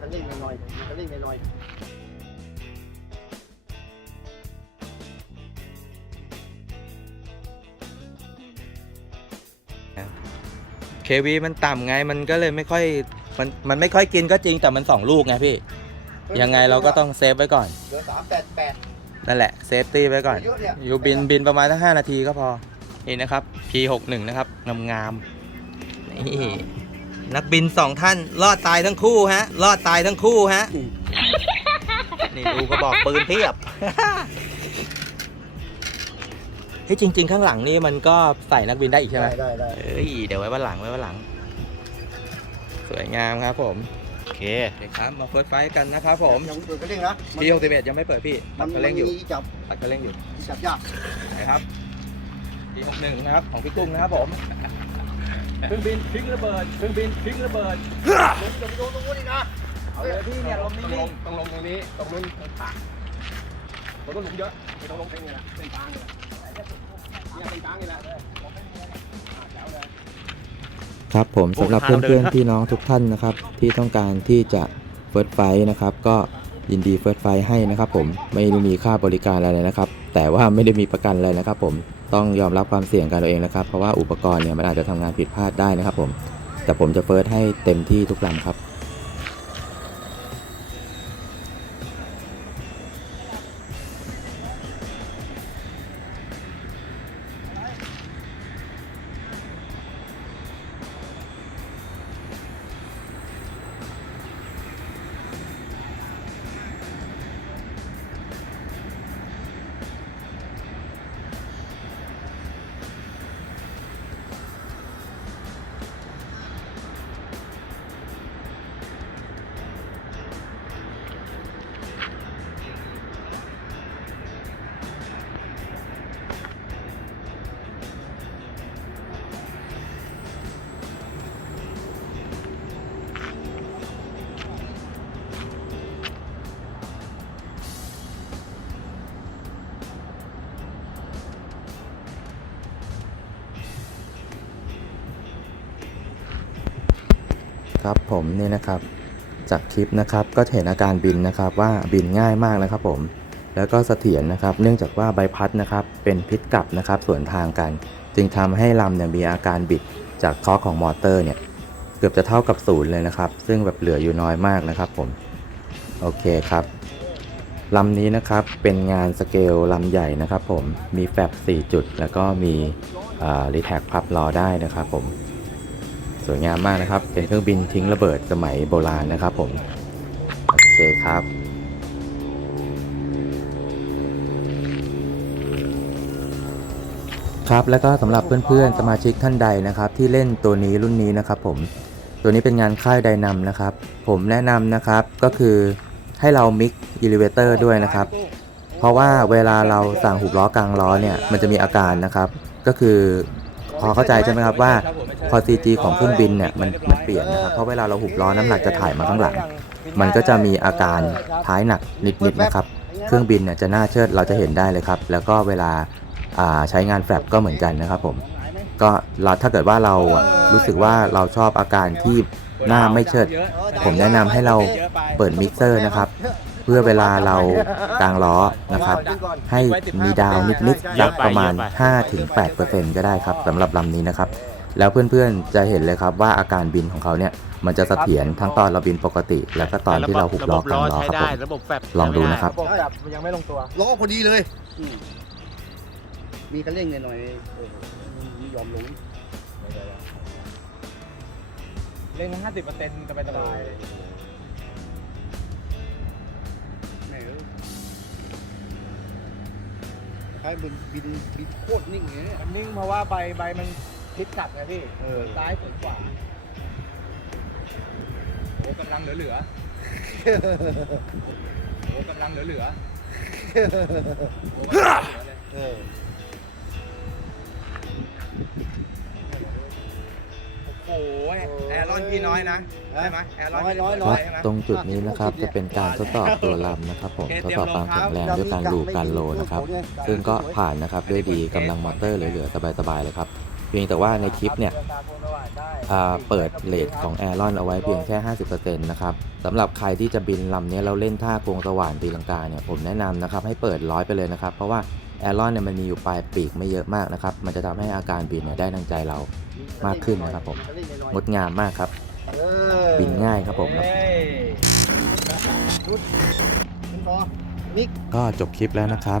คันเร่งหน่อยๆมีคันเร่งหน่อยเควีมันต่ำไงมันก็เลยไม่ค่อยมันมันไม่ค่อยกินก็จริงแต่มันสองลูกไงพี่ ๆยังไงเราก็ต้องเซฟไว้ก่อน เหลือสามแปดแปด นั่นแหละเซฟตี้ไว้ก่อน เยอะเนี่ย อยู่บินบินประมาณสักห้านาทีก็พอ นี่นะครับ P61 นะครับ งามงามๆนี่ นักบินสองท่าน รอดตายทั้งคู่ฮะ รอดตายทั้งคู่ฮะ นี่ดูก็บอกปืนเทียบ เฮ้ยจริง ๆ ข้างหลังนี่มันก็ใส่นักบินได้อีกใช่ไหม ได้ได้ได้เอ้ย เดี๋ยวไว้วันหลังไว้วันหลัง สวยงามครับผมโอเคโอเคครับ มาเฟิร์สไฟท์กันนะครับผมยังเปิดคันเร่งนะ P61 ยังไม่เปิดพี่มัตันดมักนระเร่งอยู่มีจับตัดกระเร่งอยู่จับยากนะครับ P61 นะครับของพี่กุ้งนะครับผม เครื่องบินทิ้งระเบิดเครื่องบินทิ้งระเบิดจะไปโดนตรงนู้นอีกนะเอาเลยพี่เนี่ยลมต้องนิ่ลงงต้องลงตรงนี้ตรงนู้นตรงผักมันต้องลงเยอะไม่ต้องลงเองเลยนะเส้นกลางเลยเนี่ยเส้นกลางนี่แหละครับผมสำหรับเพื่อนๆพี่น้องทุกท่านนะครับ ที่ต้องการที่จะเฟิร์สไฟนะครับ ก็ยินดีเฟิร์สไฟให้นะครับ ผมไม่ได้มีค่าบริการอะไรเลยนะครับ แต่ว่าไม่ได้มีประกันเลยนะครับ ผม ต้องยอมรับความเสี่ยงกันเอาเองนะครับ เพราะว่าอุปกรณ์เนี่ยมันอาจจะทำงานผิดพลาดได้นะครับผม แต่ผมจะเฟิร์สให้เต็มที่ทุกลำครับ ครับผมนี่นะครับ จากคลิปนะครับก็เห็นอาการบินนะครับว่าบินง่ายมากนะครับผมแล้วก็เสถียรนะครับ เนื่องจากว่าใบพัดนะครับเป็นพิษกลับนะครับส่วนทางกัน จึงทำให้ลำเนี่ยมีอาการบิดจากทอกของมอเตอร์เนี่ยเกือบจะเท่ากับศูนย์เลยนะครับ ซึ่งแบบเหลืออยู่น้อยมากนะครับผมโอเคครับลำนี้นะครับเป็นงานสเกลลำใหญ่นะครับผมมีแฟบ4 จุด แล้วก็มีรีแท็กพับล้อได้นะครับผม สวยงามมากนะครับ เป็นเครื่องบินทิ้งระเบิดสมัยโบราณนะครับผม โอเคครับครับแล้วก็สำหรับเพื่อนๆสมาชิกท่านใดนะครับ ที่เล่นตัวนี้รุ่นนี้นะครับ ผมตัวนี้เป็นงานค่ายไดนำนะครับ ผมแนะนำนะครับก็คือให้เรามิกอิลิเวเตอร์ด้วยนะครับ เพราะว่าเวลาเราสั่งหุบล้อกลางล้อเนี่ยมันจะมีอาการนะครับ ก็คือพอเข้าใจใช่ไหมครับว่า พอ CG ของเครื่องบินเนี่ยมันมันเปลี่ยนนะครับเพราะเวลาเราหุบล้อน้ำหนักจะถ่ายมาข้างหลัง มันก็จะมีอาการท้ายหนักนิดๆนะครับ เครื่องบินเนี่ยจะน่าเชิดเราจะเห็นได้เลยครับ แล้วก็เวลาาใช้งานแฟลปก็เหมือนกันนะครับผมก็เราถ้าเกิดว่าเรารู้สึกว่าเราชอบอาการที่หน้าไม่เชิด ผมแนะนำให้เราเปิดมิกเซอร์นะครับเพื่อเวลาเรากลางล้อนะครับ ให้มีดาวนิดๆสักประมาณ 5-8%ก็ได้ครับสำหรับลำนี้นะครับ แล้วเพื่อนๆจะเห็นเลยครับว่าอาการบินของเขาเนี่ยมันจะเสถียรทั้งตอนเราบินปกติ แล้วก็ตอนที่เราหุบล้อกลางล้อครับผมระบบแฟบลองดูนะครับระบบจับมันยังไม่ลงตัวล้อพอดีเลยอืมมีคันเร่งหน่อยๆโอ้โหไม่ยอมลงเล่นห้าสิบเปอร์เซ็นต์สบายสบายแหม่เอ้ยคล้ายบินบินบินโคตรนิ่งเลยเนี่ยมันนิ่งเพราะว่าใบใบมัน พิษกลับไงพี่เออซ้ายสวนขวาโอ้กำลังเหลือเหลือโอ้กำลังเหลือเหลือโอ้กำลังเหลือเลย เออโอ้ยแอร์รอนพี่น้อยนะใช่ไหมแอร์รอนน้อยน้อยคน้รัอบยใช่ไหม ตรงจุดนี้นะครับจะเป็นการทดสอบตัวลำนะครับ ผมทดสอบความแข็งแรงด้วยการดูการโลนะครับ ซึ่งก็ผ่านนะครับด้วยดีกำลังมอเตอร์เหลือๆสบายๆเลยครับ เพียงแต่ว่าในคลิปเนี่ยอ่าเปิดเลทของแอรอนเอาไว้เพียงแค่ 50%นะครับสำหรับใครที่จะบินลำนี้เราเล่นท่าโกงสว่านตีลังกาเนี่ยผมแนะนำนะครับให้เปิดร้อยไปเลยนะครับ เพราะว่าแอรอนเนี่ยมันมีอยู่ปลายปีกไม่เยอะมากนะครับ มันจะทำให้อาการบินเนี่ยได้ดังใจเรามากขึ้นนะครับผมงดงามมากครับเออบินง่ายครับผมเอ้ยรุดเป็นพอมิกก็จบคลิปแล้วนะครับ